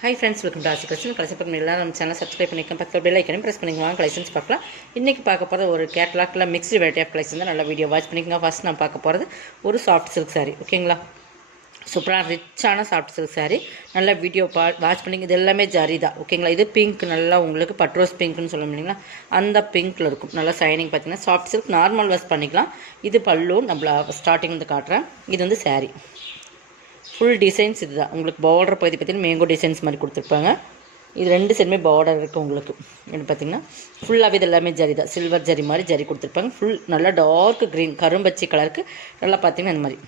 Hi friends, welcome to ஆசி collection. Collection பண்ணி எல்லாம் நம்ம சேனல் சப்ஸ்கிரைப் பண்ணிக்கலாம். பக்கத்தில் பெல் ஐக்கனையும் ப்ரெஸ் பண்ணிக்கலாம். கலெக்ஷன்ஸ் பார்க்கலாம். இன்றைக்கி பார்க்க போகிறது ஒரு கேட்லாக்ல மிக்ஸ்டு வெரைட்டி ஆஃப் கலெக்ஷன் தான். நல்லா வீடியோ வாட்ச் பண்ணிக்கோங்க. ஃபர்ஸ்ட் நான் பார்க்க போகிறது ஒரு சாஃப்ட் சில்க் சாரீ. ஓகேங்களா, சூப்பராக ரிச்சான சாஃப்ட் சில்க் சாரீ. நல்லா வீடியோ வாட்ச் பண்ணிங்க. இது எல்லாமே ஜரி தான். ஓகேங்களா, இது பிங்க், நல்லா உங்களுக்கு பட்ரோஸ் பிங்க்னு சொல்ல முடியுங்களா, அந்த பிங்க்கில் இருக்கும். நல்லா சைனிங் பார்த்தீங்கன்னா சாஃப்ட் சில்க், நார்மல் வாஷ் பண்ணிக்கலாம். இது பல்லு நம்ம ஸ்டார்டிங் வந்து காட்டுறேன். இது வந்து சாரீ ஃபுல் டிசைன்ஸ். இது தான் உங்களுக்கு பார்டர் பகுதி பார்த்தீங்கன்னா மேங்கோ டிசைன்ஸ் மாதிரி கொடுத்துருப்பாங்க. இது ரெண்டு சைடுமே பார்டர் இருக்குது உங்களுக்கு. இது பார்த்திங்கன்னா ஃபுல்லாகவே இது எல்லாமே ஜரி தான். சில்வர் ஜரி மாதிரி ஜரி கொடுத்துருப்பாங்க. ஃபுல் நல்லா டார்க் க்ரீன் கரும்பச்சி கலருக்கு நல்லா பார்த்திங்கன்னா இந்த மாதிரி.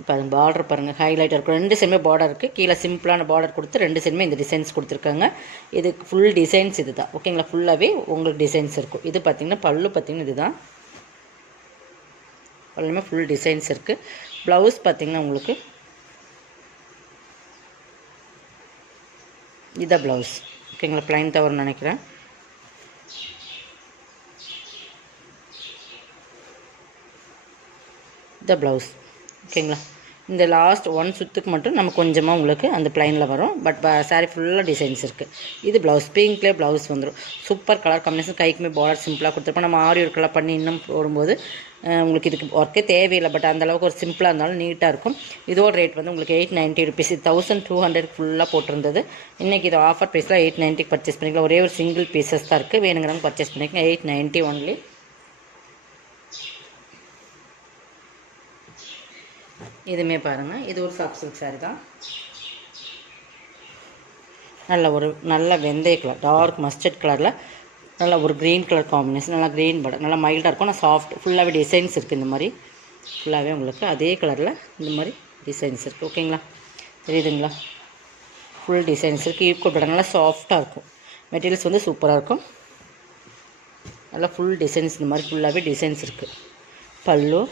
இப்போ அது பார்டர் பாருங்கள், ஹைலைட்டாக இருக்கும். ரெண்டு சைடுமே பார்டர் இருக்குது. கீழே சிம்பிளான பார்டர் கொடுத்து ரெண்டு சைடுமே இந்த டிசைன்ஸ் கொடுத்துருக்காங்க. இது ஃபுல் டிசைன்ஸ் இது தான். ஓகேங்களா, ஃபுல்லாகவே உங்களுக்கு டிசைன்ஸ் இருக்கும். இது பார்த்திங்கன்னா பல்லு பார்த்திங்கன்னா இது தான். எல்லாமே ஃபுல் டிசைன்ஸ் இருக்குது. ப்ளவுஸ் பார்த்திங்கன்னா உங்களுக்கு இதான் ப்ளவுஸ். ஓகேங்களா, ப்ளைன் தவறுன்னு நினைக்கிறேன். இதான் ப்ளவுஸ். ஓகேங்களா, இந்த லாஸ்ட் ஒன் சுற்றுக்கு மட்டும் நம்ம கொஞ்சமாக உங்களுக்கு அந்த ப்ளைனில் வரும். பட் சாரீ ஃபுல்லாக டிசைன்ஸ் இருக்குது. இது ப்ளவுஸ் பிங்க்லேயே ப்ளவுஸ் வந்துடும். Super colour combination. கைக்குமே பார்டர் சிம்பிளாக கொடுத்துருப்போம். நம்ம ஆரி ஒர்க்கெல்லாம் பண்ணி இன்னும் போடும்போது உங்களுக்கு இதுக்கு ஒர்க்கே தேவையில்லை. பட் அந்தளவுக்கு ஒரு சிம்பிளாக இருந்தாலும் நீட்டாக இருக்கும். இதோட ரேட் வந்து உங்களுக்கு 890 ருபீஸ். 1200 ஃபுல்லாக போட்டிருந்தது. இன்றைக்கி இது ஆஃபர் ப்ரைஸில் 890 பர்ச்சேஸ் பண்ணிக்கலாம். ஒரே ஒரு சிங்கிள் பீசஸ் தான் இருக்குது. வேணுங்கிறவங்க பர்ச்சேஸ் பண்ணிக்கலாம். 890 ஒன்லி. இதுவுமே பாருங்கள், இது ஒரு சாஃப்ட் சில்க் சாரீ தான். நல்ல வெந்தய கலர், டார்க் மஸ்டர்ட் கலரில் நல்ல ஒரு க்ரீன் கலர் காம்பினேஷன். நல்லா க்ரீன் பார்டர், நல்லா மைல்டாக இருக்கும். ஆனால் சாஃப்ட் ஃபுல்லாகவே டிசைன்ஸ் இருக்குது. இந்த மாதிரி ஃபுல்லாகவே உங்களுக்கு அதே கலரில் இந்த மாதிரி டிசைன்ஸ் இருக்குது. ஓகேங்களா, தெரியுதுங்களா, ஃபுல் டிசைன்ஸ் இருக்குது. ஈக்குவல் பார்டர், நல்லா சாஃப்டாக இருக்கும். மெட்டீரியல்ஸ் வந்து சூப்பராக இருக்கும். நல்லா ஃபுல் டிசைன்ஸ் இந்த மாதிரி ஃபுல்லாகவே டிசைன்ஸ் இருக்குது. பல்லு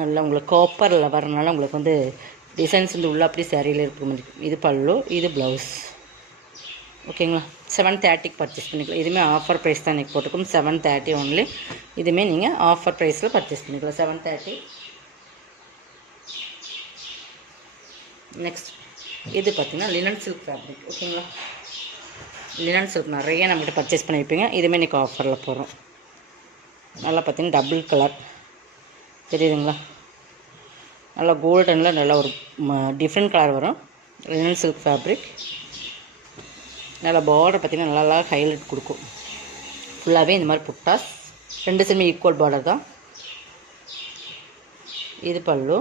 நல்லா உங்களுக்கு காப்பரில் வரனால உங்களுக்கு வந்து டிசைன்ஸ் வந்து உள்ள அப்படி சேரீயில் இருக்க மாதிரி. இது பல்லு, இது ப்ளவுஸ். ஓகேங்களா, 730 பர்ச்சேஸ் பண்ணிக்கலாம். இதுவுமே ஆஃபர் ப்ரைஸ் தான் இன்றைக்கி போட்டுக்கும். 730 ஒன்லி. இதுவுமே நீங்கள் ஆஃபர் ப்ரைஸில் பர்ச்சேஸ் பண்ணிக்கலாம். 730. நெக்ஸ்ட் இது பார்த்திங்கன்னா லினன் சில்க் ஃபேப்ரிக். ஓகேங்களா, லினன் சில்க் நிறைய நம்மகிட்ட பர்ச்சேஸ் பண்ணி வைப்பீங்க. இதுவுமே இன்றைக்கி ஆஃபரில் போடுறோம். நல்லா பார்த்திங்கன்னா டபுள் கலர் தெரியுதுங்களா, நல்லா கோல்டனில் நல்லா ஒரு டிஃப்ரெண்ட் கலர் வரும். Linen silk fabric. நல்லா பார்டர் பார்த்திங்கன்னா நல்லா ஹைலைட் கொடுக்கும். ஃபுல்லாகவே இந்த மாதிரி புட்டாஸ். ரெண்டு சைடுமே ஈக்குவல் பார்டர் தான். இது பல்லு,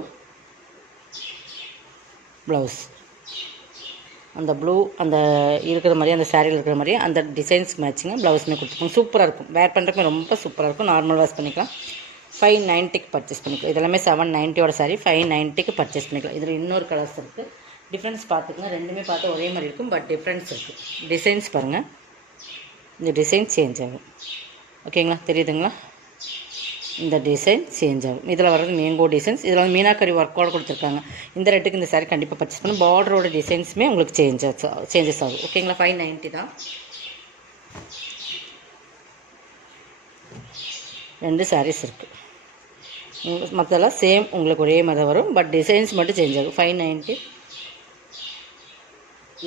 ப்ளவுஸ். அந்த ப்ளூ அந்த இருக்கிற மாதிரி, அந்த சாரியில் இருக்கிற மாதிரி அந்த டிசைன்ஸ் மேட்சிங்க ப்ளவுஸுமே கொடுத்துருக்கோம். சூப்பராக இருக்கும். வேர் பண்ணுறதுக்கு ரொம்ப சூப்பராக இருக்கும். நார்மல் வாஷ் பண்ணிக்கலாம். 590 பர்ச்சேஸ் பண்ணிக்கலாம். இதெல்லாமே 790 சாரி 590 பர்ச்சேஸ் பண்ணிக்கலாம். இதில் இன்னொரு கலர்ஸ் இருக்குது. டிஃப்ரென்ஸ் பார்த்துக்கலாம். ரெண்டுமே பார்த்தா ஒரே மாதிரி இருக்கும். பட் டிஃப்ரென்ஸ் இருக்குது. டிசைன்ஸ் பாருங்கள், இந்த டிசைன் சேஞ்ச் ஆகும். ஓகேங்களா, தெரியுதுங்களா, இந்த டிசைன் சேஞ்ச் ஆகும். இதில் வர்றது மேங்கோ டிசைன்ஸ். இதில் வந்து மீனாக்கரி ஒர்க்கோடு கொடுத்துருக்காங்க. இந்த ரேட்டுக்கு இந்த சாரி கண்டிப்பாக பர்ச்சேஸ் பண்ணணும். பார்டரோட டிசைன்ஸுமே உங்களுக்கு சேஞ்சஸ் ஆகும். ஓகேங்களா, 590 தான். ரெண்டு சாரீஸ் இருக்குது. மற்றெல்லாம் சேம் உங்களுக்கு ஒரே மாதிரி வரும். பட் டிசைன்ஸ் மட்டும் சேஞ்ச் ஆகும். 590.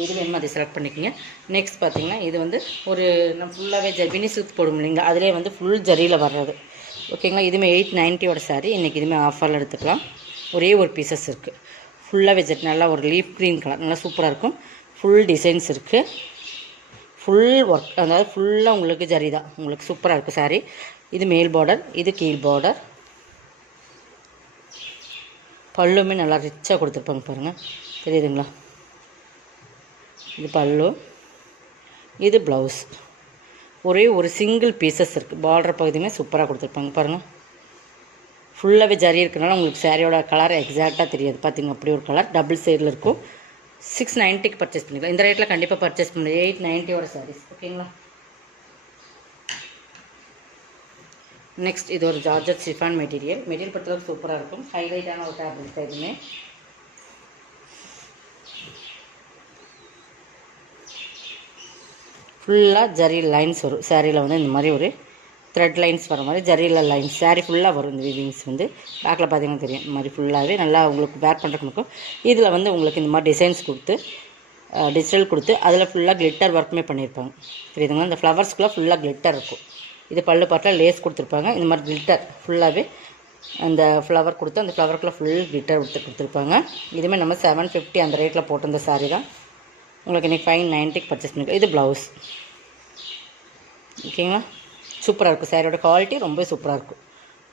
இது வேணுமா அதை செலக்ட் பண்ணிக்கோங்க. நெக்ஸ்ட் பார்த்திங்கன்னா இது வந்து ஒரு நம்ம ஃபுல்லாகவே ஜர்பினி சில்க் போடும் இல்லைங்க, அதிலே வந்து ஃபுல் ஜரியில் வர்றது. ஓகேங்களா, இதுவுமே 890 சாரீ. இன்றைக்கி இதுவுமே ஆஃபரில் எடுத்துக்கலாம். ஒரே ஒரு பீசஸ் இருக்குது. ஃபுல்லாகவே ஜெட் நல்லா ஒரு லீஃப் க்ரீன் கலர் நல்லா சூப்பராக இருக்கும். ஃபுல் டிசைன்ஸ் இருக்குது. ஃபுல் ஒர்க், அதாவது ஃபுல்லாக உங்களுக்கு ஜரி தான். உங்களுக்கு சூப்பராக இருக்குது சாரீ. இது மேல் பார்டர், இது கீழ் பார்டர். பல்லுமே நல்லா ரிச்சாக கொடுத்துருப்பாங்க பாருங்கள், தெரியுதுங்களா. இது பல்லு, இது ப்ளவுஸ். ஒரே ஒரு சிங்கிள் பீசஸ் இருக்குது. பார்டர் பகுதியுமே சூப்பராக கொடுத்துருப்பாங்க பாருங்கள். ஃபுல்லாகவே ஜரி இருக்கிறனால உங்களுக்கு சாரியோட கலர் எக்ஸாக்டாக தெரியாது. பார்த்திங்க அப்படி ஒரு கலர் டபுள் சைடில் இருக்கும். 690 பர்ச்சேஸ் பண்ணிக்கலாம். இந்த ரேட்டில் கண்டிப்பாக பர்ச்சேஸ் பண்ணலாம். 890 சாரீஸ். ஓகேங்களா. நெக்ஸ்ட் இது ஒரு ஜார்ஜட் சிஃபான் மெட்டீரியல். பொறுத்தளவுக்கு சூப்பராக இருக்கும். ஹைலைட்டான ஒரு ஃபேப்ரிக் தான். இதுவுமே ஃபுல்லாக ஜரி லைன்ஸ் வரும். சாரியில் வந்து இந்த மாதிரி ஒரு த்ரெட் லைன்ஸ் வர மாதிரி ஜரியில் லைன்ஸ் சாரீ ஃபுல்லாக வரும். இந்த வீவிங்ஸ் வந்து பேக்கில் பார்த்தீங்கன்னா தெரியும். இந்த மாதிரி ஃபுல்லாகவே நல்லா உங்களுக்கு வேர் பண்ணுறதுக்கு இருக்கும். இதில் வந்து உங்களுக்கு இந்த மாதிரி டிசைன்ஸ் கொடுத்து டிஜிட்டல் கொடுத்து அதில் ஃபுல்லாக கிளிட்டர் ஒர்க்குமே பண்ணியிருப்பாங்க. தெரியுதுங்களா? இந்த ஃப்ளவர்ஸ்க்குள்ளே ஃபுல்லாக கிளிட்டர் இருக்கும். இது பல்லு பாட்டில் லேஸ் கொடுத்துருப்பாங்க. இந்த மாதிரி கிளிட்டர் ஃபுல்லாகவே அந்த ஃப்ளவர் கொடுத்து அந்த ஃப்ளவருக்குள்ளே ஃபுல் கிளிட்டர் கொடுத்துருப்பாங்க. இதுவுமே நம்ம 750 அந்த ரேட்டில் போட்டிருந்த சாரீ தான். உங்களுக்கு இன்றைக்கி 590 பர்ச்சேஸ் பண்ணிக்கலாம். இது ப்ளவுஸ். ஓகேங்களா? சூப்பராக இருக்கும். சாரியோட குவாலிட்டி ரொம்ப சூப்பராக இருக்கும்.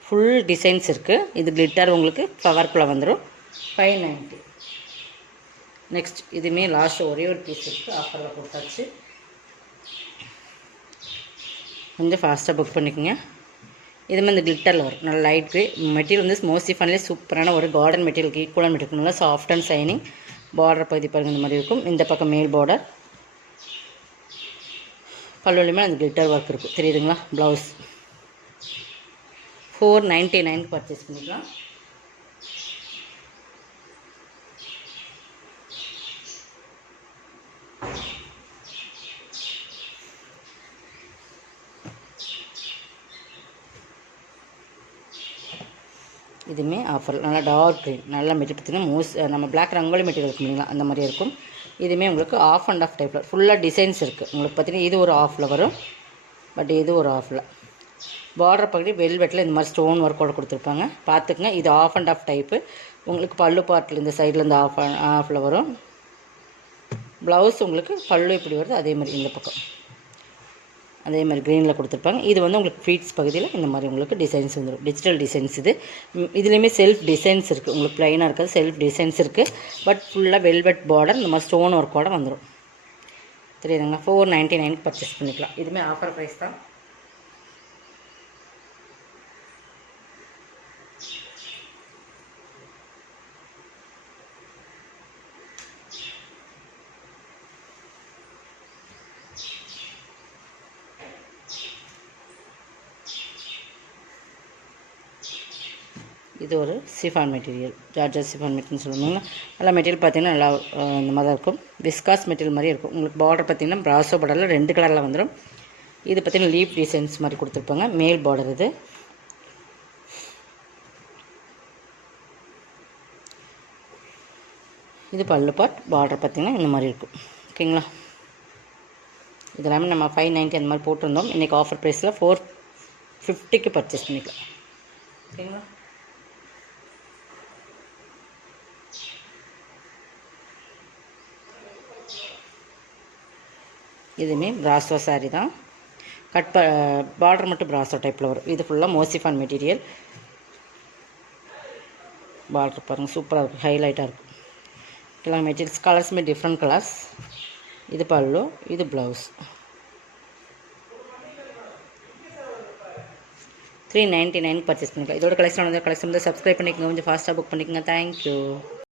ஃபுல் டிசைன்ஸ் இருக்குது. இது கிளிட்டர் உங்களுக்கு ஃப்ளவருக்குள்ளே வந்துடும். 590. நெக்ஸ்ட் இதுவுமே லாஸ்ட்டு ஒரே ஒரு பீஸ் இருக்குது. ஆஃபரில் போட்டாச்சு. கொஞ்சம் ஃபாஸ்ட்டாக புக் பண்ணிக்கோங்க. இதுமாதிரி இந்த கிளிட்டரில் வரும். நல்லா லைட் வே மெட்டீரியல் வந்து மோஸ்ட்லி ஃபன்லேயே சூப்பரான ஒரு கார்டன் மெட்டீரியலுக்கு ஈக்குவலான மெட்டீரியல். நல்லா சாஃப்ட் அண்ட் ஷைனிங். பார்டர் பகுதி பாருங்கள் இந்த மாதிரி இருக்கும். இந்த பக்கம் மேல் பார்டர் பல்லுலையுமே அந்த கிளிட்டர் ஒர்க் இருக்குது. தெரியுதுங்களா? ப்ளவுஸ் 499 பர்ச்சேஸ் பண்ணிக்கலாம். இதுவுமே ஆஃபர். நல்லா டார்க் க்ரீன் நல்ல மெட்டீரியல் பார்த்திங்கன்னா நம்ம பிளாக் ரங்கோலி மெட்டீரியல் இருக்கு இல்லைங்களா, அந்த மாதிரி இருக்கும். இதுவுமே உங்களுக்கு ஆஃப் அண்ட் ஆஃப் டைப்பில் ஃபுல்லாக டிசைன்ஸ் இருக்குது. உங்களுக்கு பார்த்திங்கன்னா இது ஒரு ஆஃபில் வரும், பட் இது ஒரு ஆஃபில். பார்டர் பகுதி வெல்வெட்டில் இந்த மாதிரி ஸ்டோன் ஒர்க்கோடு கொடுத்துருப்பாங்க. பார்த்துக்குங்க. இது ஆஃப் அண்ட் ஆஃப் டைப்பு. உங்களுக்கு பல்லு பார்ட்டில் இந்த சைடில் இந்த ஆஃபில் வரும். ப்ளவுஸ் உங்களுக்கு பல்லு இப்படி வருது, அதே மாதிரி இந்த பக்கம் அதே மாதிரி க்ரீனில் கொடுத்துருப்பாங்க. இது வந்து உங்களுக்கு ஃபீட்ஸ் பகுதியில் இந்த மாதிரி உங்களுக்கு டிசைன்ஸ் வந்துடும். டிஜிட்டல் டிசைன்ஸ் இது. இதுலேயுமே செல்ஃப் டிசைன்ஸ் இருக்குது. உங்களுக்கு ப்ளைனாக இருக்காது, செல்ஃப் டிசைன்ஸ் இருக்குது. பட் ஃபுல்லாக வெல்வெட் பார்டர் இந்த மாதிரி ஸ்டோன் ஒர்க்கோடு வந்துடும். தெரியுதுங்களா? 499 பர்ச்சேஸ் பண்ணிக்கலாம். இதுவுமே ஆஃபர் ப்ரைஸ் தான். இது ஒரு chiffon material. Georgette chiffon material சொல்லுவாங்க. நல்லா மெட்டீரியல் பார்த்திங்கன்னா நல்லா இந்த மாதிரி தான் இருக்கும். விஸ்காஸ் மெட்டீரியல் மாதிரி இருக்கும். உங்களுக்கு பார்டர் பார்த்திங்கன்னா ப்ராசோ பார்டரில் 2 கலரில் வந்துடும். இது பார்த்திங்கன்னா லீப் டிசைன்ஸ் மாதிரி கொடுத்துருப்பாங்க. மேல் பார்டர் இது. இது பல்லு பார்ட். பார்டர் பார்த்திங்கன்னா இந்த மாதிரி இருக்கும். ஓகேங்களா? இதெல்லாமே நம்ம 590 அந்த மாதிரி போட்டிருந்தோம். இன்றைக்கி ஆஃபர் ப்ரைஸில் 450க்கு பர்ச்சேஸ் பண்ணிக்கலாம். ஓகேங்களா? இதுவுமே பிராசோ சாரீ தான். பார்டர் மட்டும் பிராசோ டைப்பில் வரும். இது ஃபுல்லாக மோசிஃபான் மெட்டீரியல். பார்டர் பாருங்கள் சூப்பராக இருக்கும், ஹைலைட்டாக இருக்கும். எல்லா மெட்டீரியல்ஸ் கலர்ஸுமே டிஃப்ரெண்ட் கலர்ஸ். இது பல்லு, இது ப்ளவுஸ். 399 பர்ச்சேஸ் பண்ணிக்கலாம். இதோட கலெக்ஷன் வந்து சப்ஸ்கிரைப் பண்ணிக்கோங்க. கொஞ்சம் ஃபாஸ்ட்டாக புக் பண்ணிக்கோங்க. தேங்க்யூ.